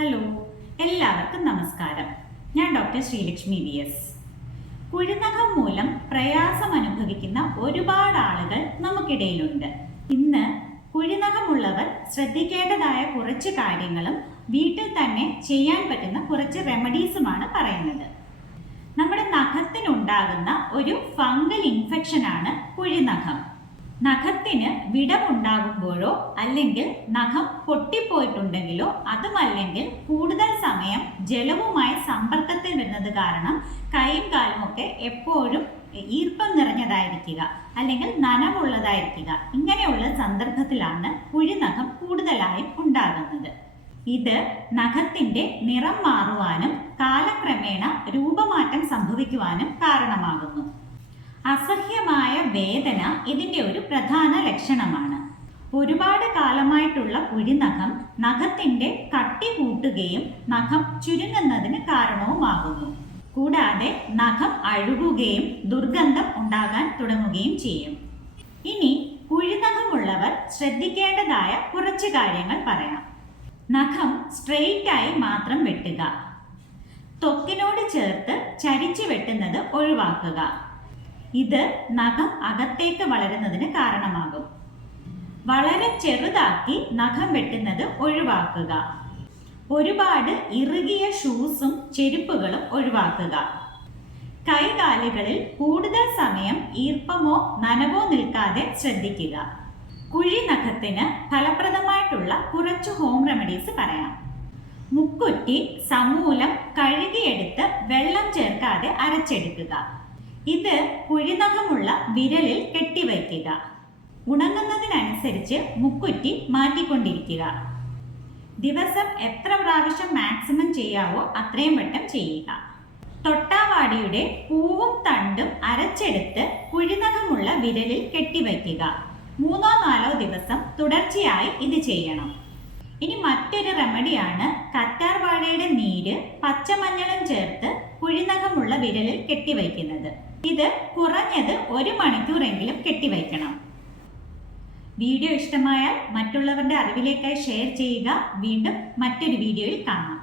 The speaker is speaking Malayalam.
ഹലോ, എല്ലാവർക്കും നമസ്കാരം. ഞാൻ ഡോക്ടർ ശ്രീലക്ഷ്മി VS. കുഴിനഖം മൂലം പ്രയാസം അനുഭവിക്കുന്ന ഒരുപാട് ആളുകൾ നമുക്കിടയിലുണ്ട്. ഇന്ന് കുഴിനഖമുള്ളവർ ശ്രദ്ധിക്കേണ്ടതായ കുറച്ച് കാര്യങ്ങളും വീട്ടിൽ തന്നെ ചെയ്യാൻ പറ്റുന്ന കുറച്ച് റെമഡീസുമാണ് പറയുന്നത്. നമ്മുടെ നഖത്തിനുണ്ടാകുന്ന ഒരു ഫംഗൽ ഇൻഫെക്ഷനാണ് കുഴിനഖം. നഖത്തിന് വിടവുണ്ടാകുമ്പോഴോ അല്ലെങ്കിൽ നഖം പൊട്ടിപ്പോയിട്ടുണ്ടെങ്കിലോ അതുമല്ലെങ്കിൽ കൂടുതൽ സമയം ജലവുമായി സമ്പർക്കത്തിൽ വരുന്നത് കാരണം കൈയും കാലും ഒക്കെ എപ്പോഴും ഈർപ്പം നിറഞ്ഞതായിരിക്കുക അല്ലെങ്കിൽ നനവുള്ളതായിരിക്കുക. ഇങ്ങനെയുള്ള സന്ദർഭത്തിലാണ് കുഴിനഖം കൂടുതലായും ഉണ്ടാകുന്നത്. ഇത് നഖത്തിന്റെ നിറം മാറുവാനും കാലക്രമേണ രൂപമാറ്റം സംഭവിക്കുവാനും കാരണമാകുന്നു. അസഹ്യമായ വേദന ഇതിന്റെ ഒരു പ്രധാന ലക്ഷണമാണ്. ഒരുപാട് കാലമായിട്ടുള്ള കുഴിനഖം നഖത്തിന്റെ കട്ടി കൂട്ടുകയും നഖം ചുരുങ്ങുന്നതിന് കാരണവുമാകുന്നു. കൂടാതെ നഖം അഴുകുകയും ദുർഗന്ധം ഉണ്ടാകാൻ തുടങ്ങുകയും ചെയ്യും. ഇനി കുഴിനഖമുള്ളവർ ശ്രദ്ധിക്കേണ്ടതായ കുറച്ച് കാര്യങ്ങൾ പറയാം. നഖം സ്ട്രെയിറ്റ് ആയി മാത്രം വെട്ടുക. ത്വക്കിനോട് ചേർത്ത് ചരിച്ചു വെട്ടുന്നത് ഒഴിവാക്കുക. ഇത് നഖം അകത്തേക്ക് വളരുന്നതിന് കാരണമാകും. വളരെ ചെറുതാക്കി നഖം വെട്ടുന്നത് ഒഴിവാക്കുക. ഒരുപാട് ഇറുകിയ ഷൂസും ചെരുപ്പുകളും ഒഴിവാക്കുക. കൈകാലുകളിൽ കൂടുതൽ സമയം ഈർപ്പമോ നനവോ നിൽക്കാതെ ശ്രദ്ധിക്കുക. കുഴിനഖത്തിന് ഫലപ്രദമായിട്ടുള്ള കുറച്ച് ഹോം റെമഡീസ് പറയാം. മുക്കുറ്റി സമൂലം കഴുകിയെടുത്ത് വെള്ളം ചേർക്കാതെ അരച്ചെടുക്കുക. ഇത് കുഴിനഖമുള്ള വിരലിൽ കെട്ടിവയ്ക്കുക. ഉണങ്ങുന്നതിനനുസരിച്ച് മുക്കുറ്റി മാറ്റിക്കൊണ്ടിരിക്കുക. ദിവസം എത്ര പ്രാവശ്യം മാക്സിമം ചെയ്യാവോ അത്രയും വട്ടം ചെയ്യുക. തൊട്ടാവാടിയുടെ പൂവും തണ്ടും അരച്ചെടുത്ത് കുഴിനഖമുള്ള വിരലിൽ കെട്ടിവയ്ക്കുക. 3-4 ദിവസം തുടർച്ചയായി ഇത് ചെയ്യണം. ഇനി മറ്റൊരു റെമഡിയാണ് കറ്റാർവാഴയുടെ നീര് പച്ചമഞ്ഞളും ചേർത്ത് കുഴിനഖമുള്ള വിരലിൽ കെട്ടിവയ്ക്കുന്നത്. ഇത് കുറഞ്ഞത് 1 മണിക്കൂറെങ്കിലും കെട്ടിവയ്ക്കണം. വീഡിയോ ഇഷ്ടമായാൽ മറ്റുള്ളവരുടെ അറിവിലേക്കായി ഷെയർ ചെയ്യുക. വീണ്ടും മറ്റൊരു വീഡിയോയിൽ കാണാം.